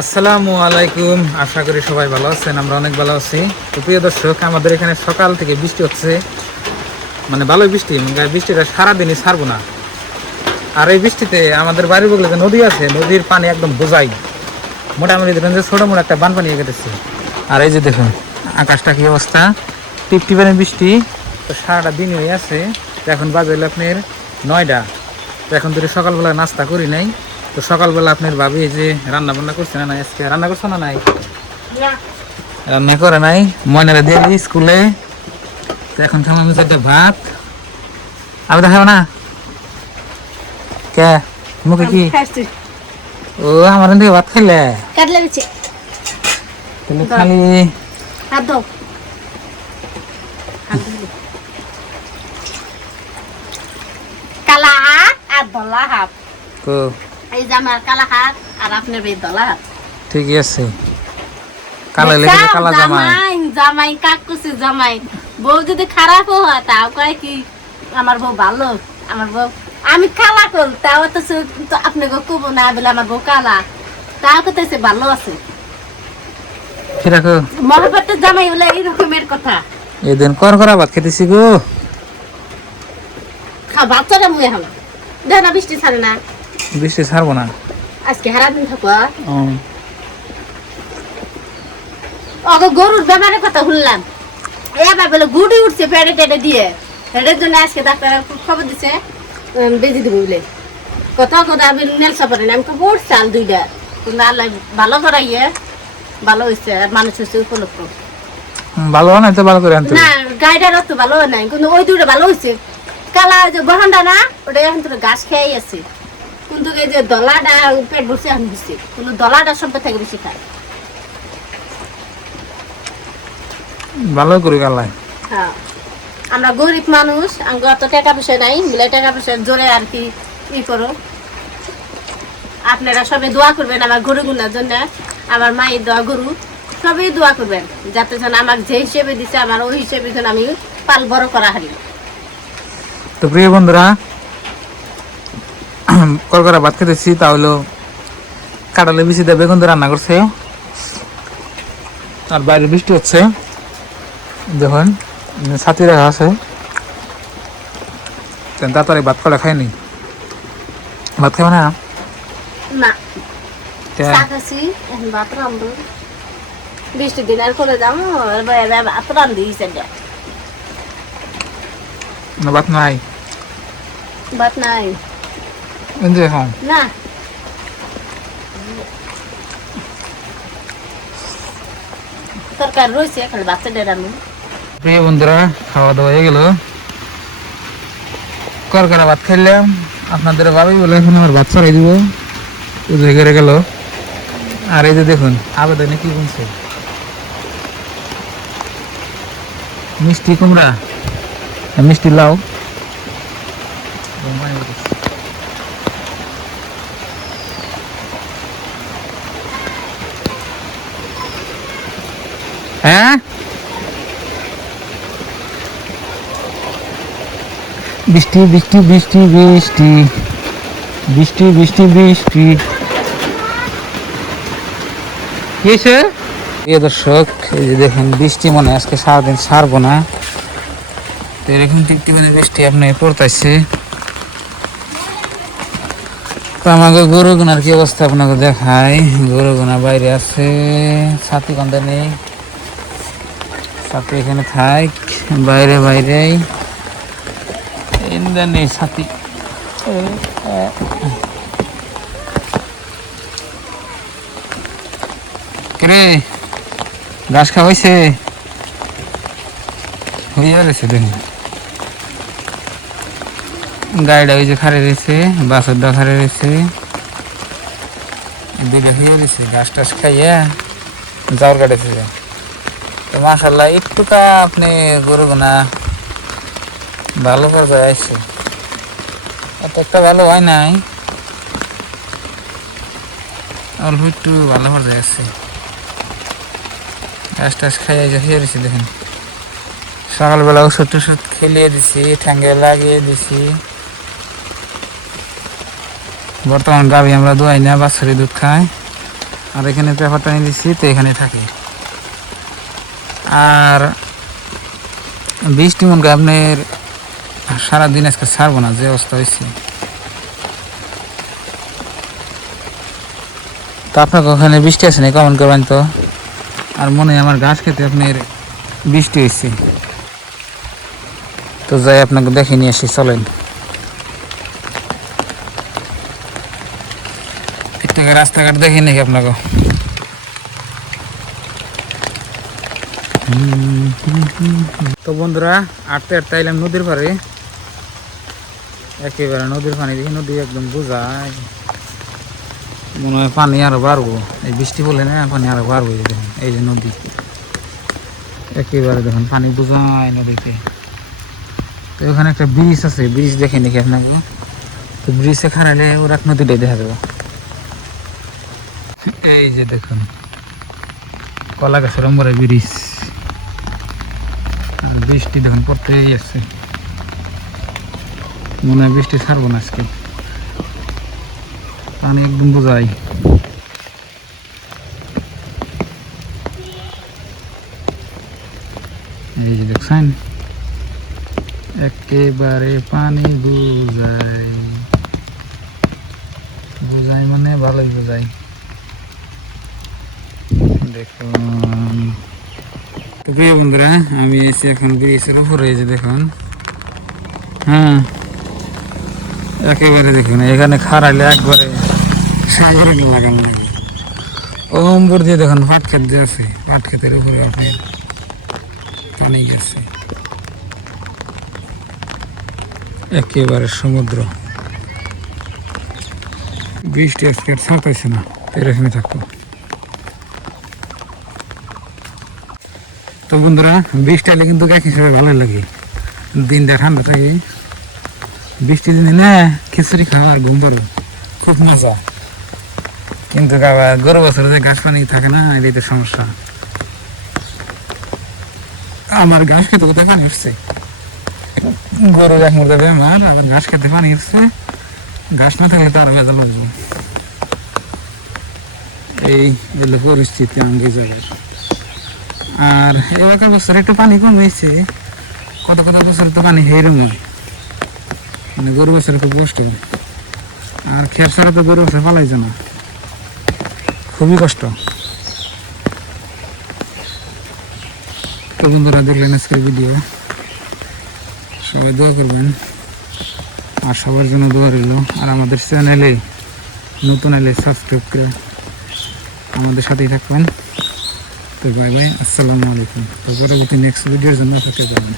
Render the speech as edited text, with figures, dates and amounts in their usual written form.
আসসালামু আলাইকুম, আশা করি সবাই ভালো আছেন। আমরা অনেক ভালো আছি। তো প্রিয় দর্শক, আমাদের এখানে সকাল থেকে বৃষ্টি হচ্ছে, মানে ভালোই বৃষ্টি, বৃষ্টিটা সারাদিনই ছাড়বো না। আর এই বৃষ্টিতে আমাদের বাড়ির বগলে যে নদী আছে, নদীর পানি একদম বোঝাই, মোটামুটি দেখুন যে ছোটো মোটো একটা বান পানি কেটেছে। আর এই যে দেখুন আকাশটা কি অবস্থা, টিপটিপানি বৃষ্টি। তো সারাটা দিন হয়ে আছে। তো এখন বাজে হলো আপনার 9টা। তো এখন ধরে সকালবেলা নাস্তা করি নাই। তো সকালবেলা আপনার ভাবি যে রান্না বান্না করছে না, আজকে রান্না করছো না? নাই, রান্না করে নাই। ময়নারে দিয়ে দিই স্কুলে। তো এখন খাবো আমি চারটে ভাত। আমি দেখাবো না কে মুখে কি? ও আমার দিকে ভাত খাইলে খালি কালা হাত আর দলা হাত। তো এই যে আমার কালা হাত আর আপনার এই দলা হাত। ঠিকই আছে। কালা লেগে কালা জামাই জামাই কাকুসি জামাই। বউ যদি খারাপ হয় তাও কয় কি আমার বউ ভালো, আমার বউ আমি কালা কল তাও তো আপনাকে কব না বলে আমার বউ কালা, তাও কইতেছে ভালো আছে। মহাভারতের জামাই হলে এইরকমের কথা। এদিন করা ভাত খেতেছি গো। বাচ্চাটা মুয়ে হলো দেখ না, বৃষ্টি ছাড়ে না। বৃষ্টি ছাড়বো না আজকে সারাদিন থাকো। গরুর ব্যাপারে কথা শুনলাম, এবার বলে গুড়ি উঠছে পেটে টেটে দিয়ে, এটার জন্য আজকে ডাক্তার খবর দিছে বেজি দিব বলে। কত কথা আমি নেল সাপারে আমি পড় চাল 2টা আল্লাহ ভালো করাইয়ে ভালো হয়েছে, আর মানুষ হচ্ছে উপলক্ষ ভালো না তো ভালো করে আনতে না। গাইডার তো ভালো নাই, কিন্তু ওই 2টা ভালো হয়েছে। কালা যে বহনটা না ওটা এখন তোর গাছ খেয়ে আছে, কিন্তু এই যে দলাটা পেট ভরছে এখন হচ্ছে, কিন্তু দলাটা সব থেকে বেশি খায়। ভালো করে গালায়। হ্যাঁ, আমরা গরিব মানুষ, আমাকে অত টাকা পয়সা নাই, মিলে টাকা পয়সা জোরে আর কি ই করো। আপনারা সবাই দোয়া করবেন আমার গরু গুনার জন্য, আমার মায়ের দোয়া গরু সবাই দোয়া করবেন, যাতে যেন আমাকে যে হিসেবে দিচ্ছে আমার ওই হিসেবে যেন আমি পাল বড় করা হারি। তো প্রিয় বন্ধুরা, করা ভাত খেতেছি, তা হলো কাটালে বেশি দিয়ে বেগুন দিয়ে রান্না করছে। আর বাইরে বৃষ্টি হচ্ছে, যখন ছাতি রাখা আছে তাড়াতাড়ি ভাত করে খাইনি। ভাত খাবে না? না, খাচ্ছি এখন ভাত রান্ধবো। বৃষ্টির দিন আর করে যাবো, ভাত রান্ধি ভাত নাই, ভাত নাই না। তরকারি রয়েছে, খালি বাচ্চাদের রান্না। প্রিয় বন্ধুরা, খাওয়া দাওয়া হয়ে গেল, করা ভাত খাইলাম। আপনাদের ভাবি বলে এখন আমার ভাত ছড়াই দিব, পুজো করে গেল। আর এই যে দেখুন আবেদনে কি বলছে, মিষ্টি কুমড়া, মিষ্টি লাউ। হ্যাঁ, বৃষ্টি বৃষ্টি বৃষ্টি বৃষ্টি বৃষ্টি বৃষ্টি বৃষ্টি কিসে? প্রিয় দর্শক, এই যে দেখেন বৃষ্টি মনে হয় আজকে সারাদিন ছাড়বো না। তো এরকম টিপটিপে বৃষ্টি আপনি পড়তেছে। তো আমাকে গরু গোনার কি অবস্থা আপনাকে দেখায়। গরু গোনা বাইরে আছে, ছাতি কান্দে নেই, ছাতি এখানে থাক, বাইরে বাইরেই নেই ছাতি। রে ঘাস খাওয়াইছে হয়ে গেছে, দেখুন গাড়িটা ওই যে খারে রয়েছে, বাসের দা খারে রয়েছে, 2টা হয়ে গেছে ঘাস টাস খাইয়া যাওয়ার কাটেছে। তো মাসাল্লাহ একটুটা আপনি গরু গোনা ভালো পর্যায়ে আসছে, এত একটা ভালো হয় নাই, অল্প একটু ভালো পর্যায়ে আসছে। ঘাস টাস খাইয়া হয়ে গেছে। দেখেন সকালবেলা ওষুধ টষুধ খেলিয়ে দিছি, ঠ্যাঙ্গে লাগিয়ে দিছি। বর্তমান গাভী আমরা দোয়াই না, বাছুরি দুধ খায়। আর এখানে পেপারটা নিয়ে দিচ্ছি, তো এখানে থাকি। আর বৃষ্টি মনে করেন আপনার সারাদিন আজকে ছাড়বো না, যে অবস্থা হয়েছে। তো আপনার ওখানে বৃষ্টি আছে না, কমেন্ট করবেন তো। আর মনে হয় আমার ঘাস খেতে আপনার বৃষ্টি হয়েছে, তো যাই আপনাকে দেখে নিয়ে আসি, চলেন। ঠিকঠাক রাস্তাঘাট দেখে নাকি আপনাকে। তো বন্ধুরা, আটতে আটতে এলাম নদীর পাড়ে, একেবারে নদীর পানি দেখি, নদী একদম বোঝায়, মনে হয় পানি আরো বাড়বো। এই বৃষ্টি বলে না, পানি আরো বাড়বো। দেখুন এই যে নদী, একেবারে দেখুন পানি বোঝায় নদীতে। তো ওখানে একটা ব্রিজ আছে, ব্রিজ দেখে নাকি আপনাকে। তো ব্রিজে খারাইলে ওরা নদীটাই দেখা যাবে। এই যে দেখুন কলা গাছের নম্বরে ব্রিজ, আর বৃষ্টি দেখুন পড়তেই আছে, মনে হয় বৃষ্টি ছাড়বো না আজকে, পানি একদম বোঝাই। এই যে দেখছেন একেবারে পানি বোঝাই, বোঝাই মানে ভালোই বোঝাই। দেখুন তো প্রিয় বন্ধুরা, আমি এসে এখন ব্রিজের উপরে, এই যে দেখুন, হ্যাঁ একেবারে দেখুন এখানে খারাইলে একবারে সাগরে লাগাল লাগে। ওম্বর দিয়ে দেখুন পাট ক্ষেত দিয়ে আছে, পাট ক্ষেতের উপরে আপনার পানি গেছে, একেবারে সমুদ্র। বৃষ্টি আজকে আর ছাড়তেছে না, এরকমই থাকতো। তো বন্ধুরা, বৃষ্টি হলে কিন্তু এক হিসাবে ভালো লাগে, দিনটা ঠান্ডা থাকে। বৃষ্টি দিনে না খিচুড়ি খাওয়া আর ঘুম পারো, খুব মজা। কিন্তু গরু বছর যে ঘাস পানি থাকে না, এটাই তো সমস্যা। আমার ঘাস খেতে কোথায় পানি আসছে, গরু এক মুহূর্তে বেমার, আমার ঘাস খেতে পানি আসছে। ঘাস না থাকলে তো আরো ভেজাল লাগবে। এই হলো পরিস্থিতি আমাদের জায়গায়। আর এলাকার বছর একটু পানি কমেছে, কত কত বছর তো পানি হেরম হয়, মানে গরু বছর খুব কষ্ট হয়। আর খের ছাড়া তো গরু বছর ফালাইছে না, খুবই কষ্ট। তো বন্ধুরা, দেখলেন আজকের ভিডিও, সবাই দোয়া করবেন, আর সবার জন্য দোয়া রইল। আর আমাদের চ্যানেলে নতুন এলে সাবস্ক্রাইব করে আমাদের সাথেই থাকবেন। তো বাই বাই, আসসালামু আলাইকুম। তো পরবর্তী নেক্সট ভিডিওর জন্য অপেক্ষা করবেন।